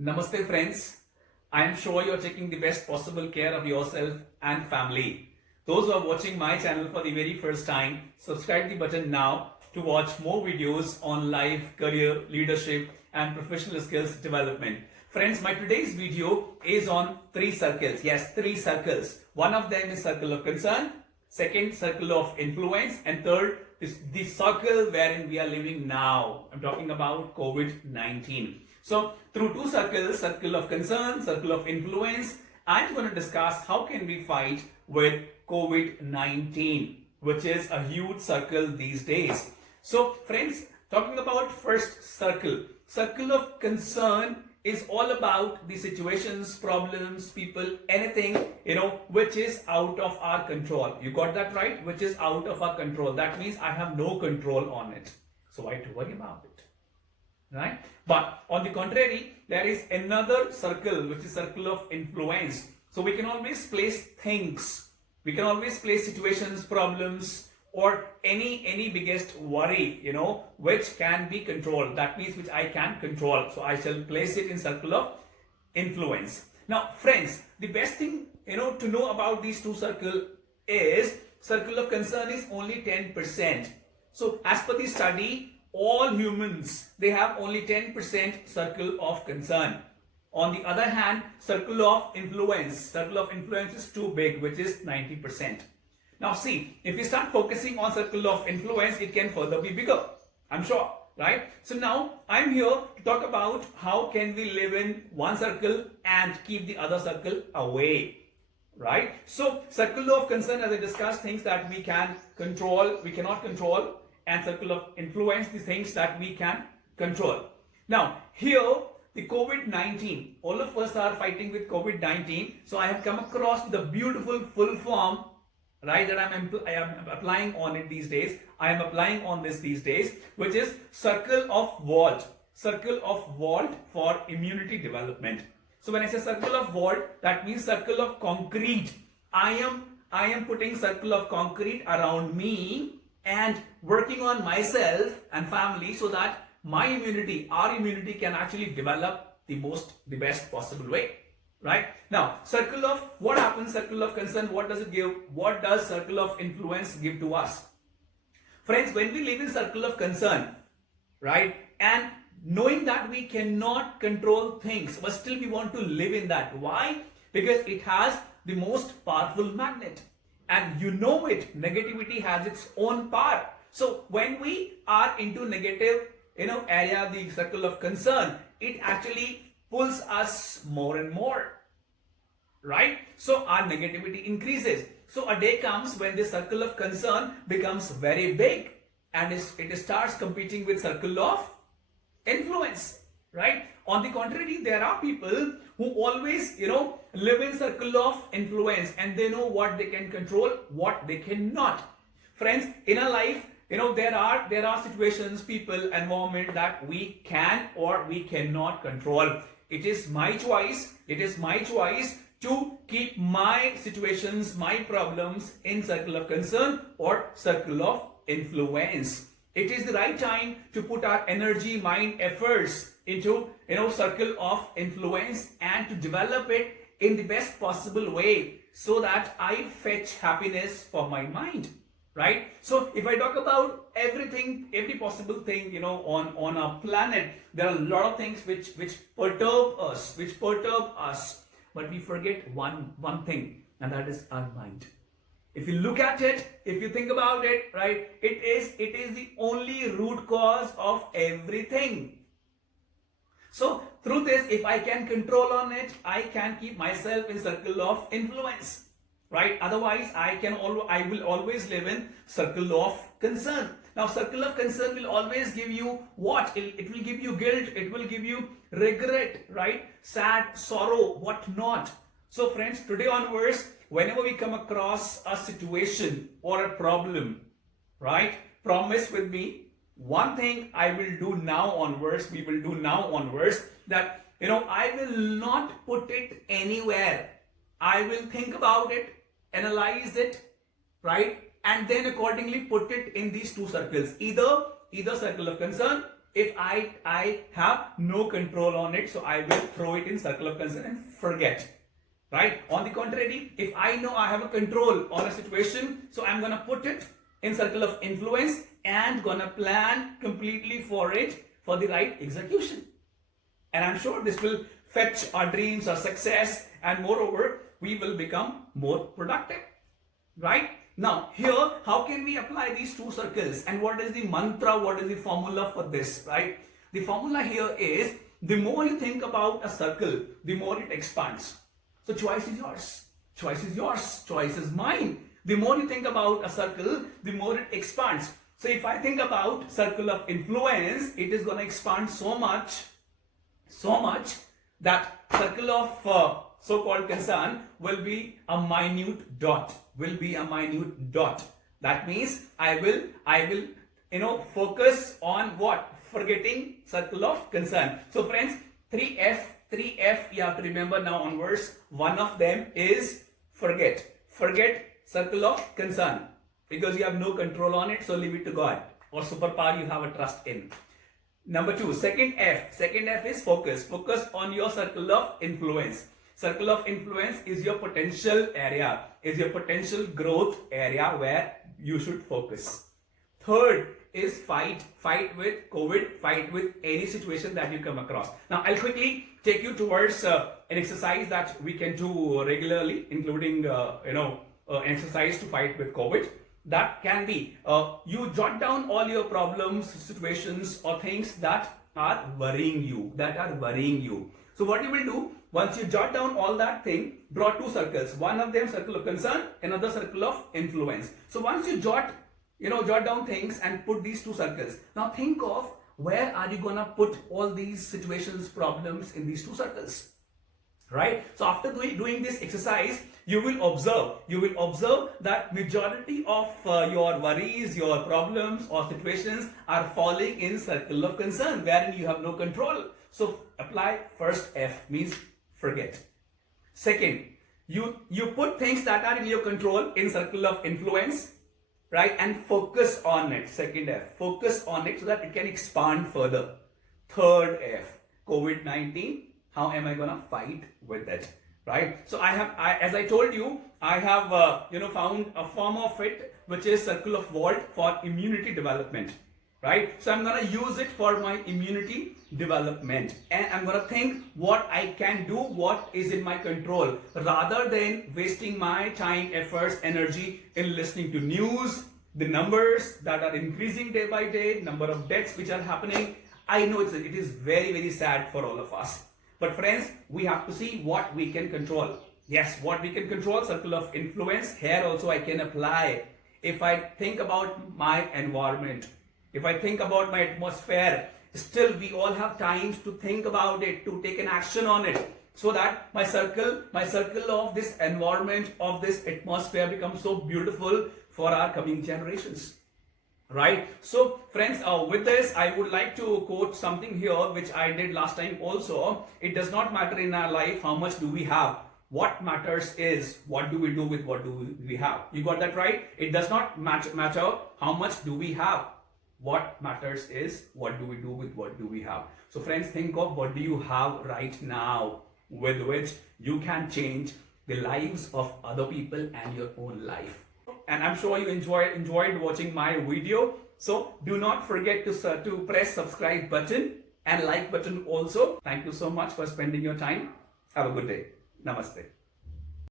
Namaste friends. I am sure you're taking the best possible care of yourself and family. Those who are watching my channel for the very first time, subscribe the button now to watch more videos on life, career, leadership and professional skills development. Friends, my today's video is on three circles. Yes, three circles. One of them is circle of concern, second circle of influence, and third is the circle wherein we are living now. I'm talking about COVID-19. So through two circles, circle of concern, circle of influence, I'm going to discuss how can we fight with COVID-19, which is a huge circle these days. So friends, talking about first circle, circle of concern is all about the situations, problems, people, anything, which is out of our control. You got that right? Which is out of our control. That means I have no control on it. So why to worry about it? Right? But on the contrary, there is another circle, which is circle of influence. So we can always place things. We can always place situations, problems, or any biggest worry, which can be controlled. That means which I can control. So I shall place it in circle of influence. Now, friends, the best thing, to know about these two circles is circle of concern is only 10%. So as per the study, all humans, they have only 10% circle of concern. On the other hand, circle of influence is too big, which is 90%. Now see, if we start focusing on circle of influence, it can further be bigger, I'm sure, right? So now I'm here to talk about how can we live in one circle and keep the other circle away, right? So circle of concern, as I discussed, things that we can control, we cannot control, and circle of influence, the things that we can control. Now here, the COVID-19, all of us are fighting with COVID-19. So I have come across the beautiful full form, right, that I am applying on it these days. I am applying on this these days, which is circle of vault for immunity development. So when I say circle of vault, that means circle of concrete. I am putting circle of concrete around me and working on myself and family so that my immunity, our immunity can actually develop the best possible way. Right? Now, circle of, what happens, circle of concern, what does it give? What does circle of influence give to us? Friends, when we live in circle of concern, right, and knowing that we cannot control things, but still we want to live in that. Why? Because it has the most powerful magnet. And you know it, negativity has its own power. So when we are into negative, area, the circle of concern, it actually pulls us more and more, right? So our negativity increases. So a day comes when the circle of concern becomes very big and it starts competing with circle of influence, right? On the contrary, there are people who always, live in circle of influence and they know what they can control, what they cannot. Friends, in our life, there are situations, people, environment that we can or we cannot control. It is my choice. It is my choice to keep my situations, my problems in circle of concern or circle of influence. It is the right time to put our energy, mind, efforts into, circle of influence and to develop it in the best possible way so that I fetch happiness for my mind, right? So if I talk about everything, every possible thing, on our planet, there are a lot of things which perturb us, but we forget one thing, and that is our mind. If you look at it, if you think about it, right, it is the only root cause of everything. So through this, if I can control on it, I can keep myself in circle of influence, right? Otherwise, I will always live in circle of concern. Now, circle of concern will always give you what? It will give you guilt. It will give you regret, right? Sad, sorrow, what not. So friends, today onwards, whenever we come across a situation or a problem, right? Promise with me, one thing I will do now onwards, we will do now onwards, that, I will not put it anywhere. I will think about it, analyze it, right? And then accordingly put it in these two circles, either circle of concern if I have no control on it, so I will throw it in circle of concern and forget. Right? On the contrary, if I know I have a control on a situation, so I'm gonna put it in circle of influence and gonna plan completely for it for the right execution. And I'm sure this will fetch our dreams, our success, and moreover, we will become more productive. Right? Now, here, how can we apply these two circles? And what is the mantra? What is the formula for this? Right? The formula here is, the more you think about a circle, the more it expands. So choice is yours. Choice is yours. Choice is mine. The more you think about a circle, the more it expands. So if I think about circle of influence, it is going to expand so much that circle of so-called concern will be a minute dot. That means I will focus on what? Forgetting circle of concern. So friends, 3F you have to remember now onwards. One of them is forget circle of concern, because you have no control on it, so leave it to God or superpower you have a trust in. Number 2, second F is focus on your circle of influence. Circle of influence is your potential area, is your potential growth area where you should focus. Third is fight with COVID, fight with any situation that you come across. Now I'll quickly take you towards an exercise that we can do regularly, including an exercise to fight with COVID. That can be you jot down all your problems, situations, or things that are worrying you. So what you will do, once you jot down all that thing, draw two circles. One of them circle of concern, another circle of influence. So once you jot down things and put these two circles. Now think of, where are you gonna put all these situations, problems in these two circles? Right? So after doing this exercise, you will observe that majority of your worries, your problems or situations are falling in circle of concern, wherein you have no control. So apply first F, means forget. Second, you put things that are in your control in circle of influence, right, and focus on it. Second F, focus on it so that it can expand further. Third F, COVID-19. How am I gonna fight with it? Right? So as I told you, I have found a form of it which is circle of vault for immunity development. Right? So I'm gonna use it for my immunity development, and I'm gonna think what I can do, what is in my control, rather than wasting my time, efforts, energy in listening to news, the numbers that are increasing day by day, number of deaths which are happening. I know it is very, very sad for all of us. But friends, we have to see what we can control. Yes, what we can control, circle of influence. Here also I can apply. If I think about my environment, if I think about my atmosphere, still we all have times to think about it, to take an action on it, so that my circle of this environment, of this atmosphere becomes so beautiful for our coming generations. Right? So friends, with this I would like to quote something here which I did last time also. It does not matter in our life how much do we have. What matters is what do we do with what do we have. You got that right? It does not matter how much do we have. What matters is what do we do with what do we have. So friends, think of what do you have right now with which you can change the lives of other people and your own life. And I'm sure you enjoyed watching my video. So do not forget to press subscribe button and like button also. Thank you so much for spending your time. Have a good day. Namaste.